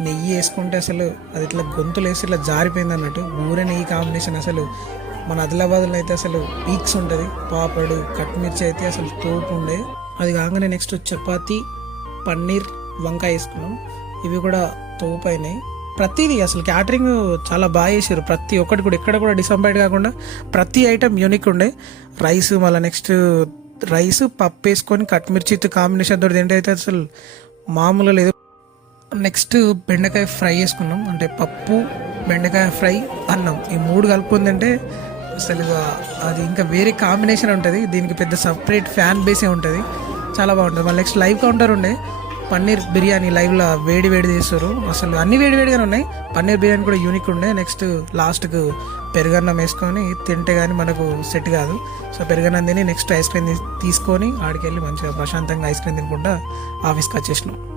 నెయ్యి వేసుకుంటే అసలు అది ఇట్లా గొంతులు వేసి ఇట్లా జారిపోయింది అన్నట్టు. ఊరే నెయ్యి కాంబినేషన్ అసలు మన ఆదిలాబాద్లో అయితే అసలు పీక్స్ ఉంటుంది. పాపడు కట్మిర్చి అయితే అసలు తోపు ఉండే. అది కాగానే నెక్స్ట్ చపాతి పన్నీర్ వంకాయ వేసుకున్నాం. ఇవి కూడా తోపు అయినాయి. ప్రతిదీ అసలు క్యాటరింగ్ చాలా బాగా చేసారు. ప్రతి ఒక్కటి కూడా ఎక్కడ కూడా డిసప్పాయింట్ కాకుండా ప్రతి ఐటమ్ యూనిక్ ఉండే. రైస్ మళ్ళీ నెక్స్ట్ రైస్ పప్పు వేసుకొని కట్మిర్చితో కాంబినేషన్ తోటి ఏంటైతే అసలు మామూలుగా లేదు. నెక్స్ట్ బెండకాయ ఫ్రై చేసుకున్నాం. అంటే పప్పు బెండకాయ ఫ్రై అన్నం ఈ మూడు కలుపుకుందంటే అసలు అది ఇంకా వేరే కాంబినేషన్ ఉంటుంది. దీనికి పెద్ద సపరేట్ ఫ్యాన్ బేసే ఉంటుంది. చాలా బాగుంటుంది. మళ్ళీ నెక్స్ట్ లైవ్ కౌంటర్ ఉండే పన్నీర్ బిర్యానీ లైవ్లో వేడి వేడి చేస్తారు. అసలు అన్ని వేడి వేడిగానే ఉన్నాయి. పన్నీర్ బిర్యానీ కూడా యూనిక్ ఉండే. నెక్స్ట్ లాస్ట్కు పెరుగన్నం వేసుకొని తింటే కానీ మనకు సెట్ కాదు. సో పెరుగన్నం తిని నెక్స్ట్ ఐస్ క్రీమ్ తీసుకొని ఆడికి వెళ్ళి మంచిగా ప్రశాంతంగా ఐస్ క్రీమ్ తినకుండా ఆఫీస్కి వచ్చేసినాం.